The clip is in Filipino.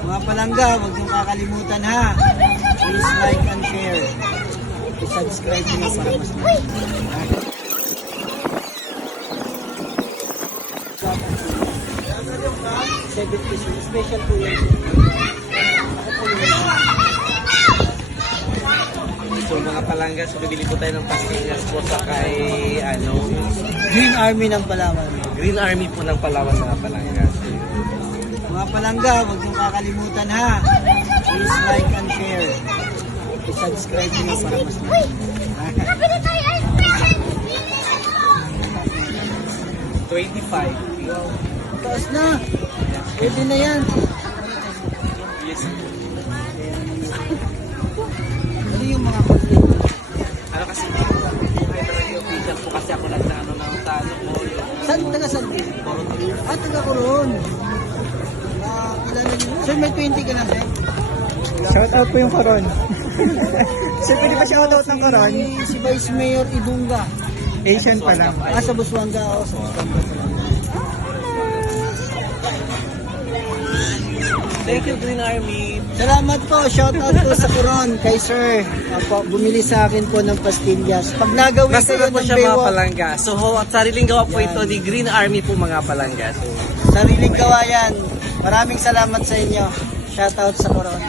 Mga palangga, huwag niyong kakalimutan ha. Please like and share. I-subscribe niyo para mas special po yun. So mga palanggas, bibili po tayo ng pastillas po sa kay Green Army ng Palawan. Green Army po ng Palawan mga palanggas. Mga palangga, huwag niyong kakalimutan ha. Please like and share. I-subscribe niyo para mas 25. taas na. Pwede na yan. Yes. Ano yung mga pastil? Ano kasi ito talaga yung official po kasi ako lang na talo mo. Saan taga Santi? Taga Coron. Kilala niyo? Sir, may 20 ka na, sir? Shout out po yung Coron. Sir, pwede pa shout out ng Coron? Si Vice Mayor Idunga. Asian pa lang. Sa Busuanga ako. Sa Busuanga pa lang. Thank you Green Army. Salamat po. Shout out po sa Coron kay Sir. Apo, bumili sa akin po ng pastillas. Pag nagawin kayo Masarap po ng siya mga baywalk, palanggas. So at sariling gawa po Yan. ito ni Green Army po mga palanggas. sariling gawa yan. Maraming salamat sa inyo. Shout out sa Coron.